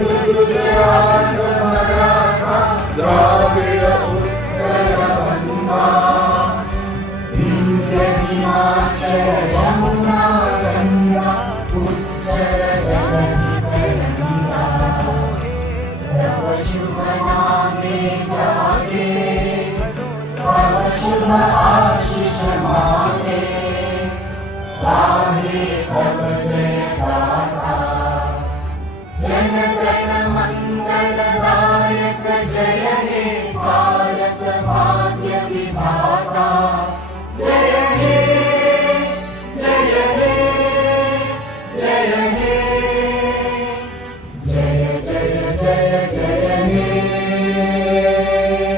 गुजरात मराठा द्राविड उत्कल गंगा विंध्य हिमाचल यमुना गंगा उच्चल जगति तरंगा तव शुभ नामे जागे तव शुभ आशीष मांगे गाहे तव